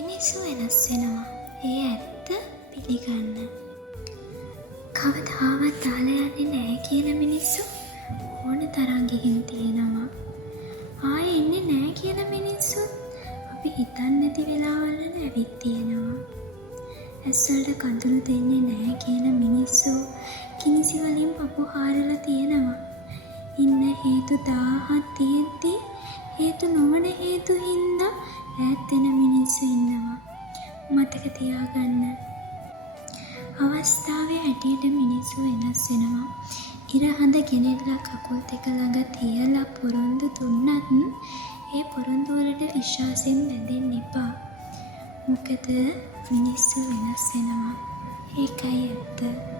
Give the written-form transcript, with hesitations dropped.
මිනිස්සු වෙනස් වෙනවා. ඒ ඇත්ත පිළිගන්න. කවදාවත් දාලා යන්නේ නැහැ කියන මිනිස්සු ඕන තරම් ගිහින් තියෙනවා. ආයේ එන්නේ නැහැ කියන මිනිස්සු අපි හිතන්නේ නැති වෙලාවල ඇවිත් තියෙනවා. ඇස්වලට කඳුළු දෙන්නේ නැහැ කියන මිනිස්සු කිනිසි වලින් පපු හාරලා තියෙනවා. ඉන්න හේතු 1000ක් තියෙද්දි හේතු නොවන හේතු හින්දා ඈත් වෙන මිනිස්සු ඉන්නවා. මතක තියාගන්න. අවස්ථාවේ හැටියට මිනිස්සු වෙනස් වෙනවා. ඉර හඳ ගෙනෙල්ලා කකුල් දෙක ළඟ තියලා පොරොන්දු දුන්නත් ඒ පොරොන්දු වලට විශ්වාසයෙන් බැඳෙන්න එපා. මොකද මිනිස්සු වෙනස් වෙනවා. ඒකයි ඇත්ත.